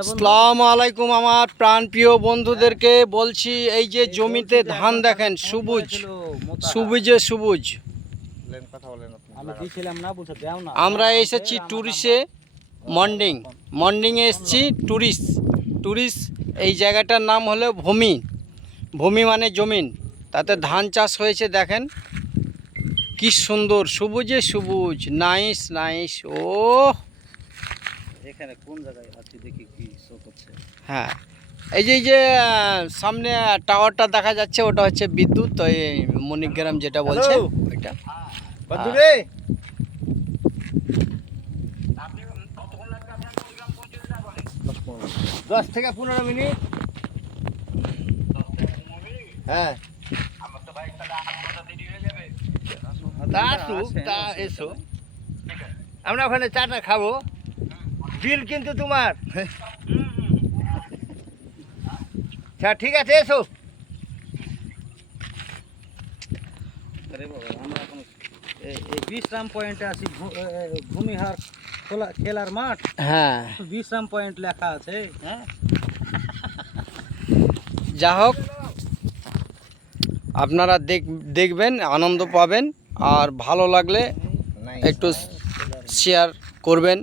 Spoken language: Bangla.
আসসালামু আলাইকুম আমার প্রাণপ্রিয় বন্ধুদেরকে বলছি, এই যে জমিতে ধান দেখেন সবুজ সবুজে সবুজ। আমরা এসেছি ট্যুরিস্টে, মর্নিংয়ে এসেছি ট্যুরিস্ট। এই জায়গাটার নাম হলো ভূমি মানে জমিন, তাতে ধান চাষ হয়েছে দেখেন কি সুন্দর সবুজে সবুজ। নাইস। ও এখানে কোন জায়গায় আছি দেখি কি শো করছে। হ্যাঁ, এই যে সামনে টাওয়ারটা দেখা যাচ্ছে, ওটা হচ্ছে বিদ্যুৎ। তো এই মণিগ্রাম যেটা বলছে ওইটা। বন্ধুরে 10 থেকে 15 মিনিট। হ্যাঁ তা এসো, আমরা ওখানে চাটা খাবো, বিল কিন্তু তোমার। আচ্ছা ঠিক আছে, এসো। আমরা এখন এই বিশ্রাম পয়েন্টে আছি, ভূমিহার খেলার মাঠ। হ্যাঁ, বিশ্রাম পয়েন্ট লেখা আছে। হ্যাঁ, যা হোক আপনারা দেখবেন, আনন্দ পাবেন, আর ভালো লাগলে একটু শেয়ার করবেন।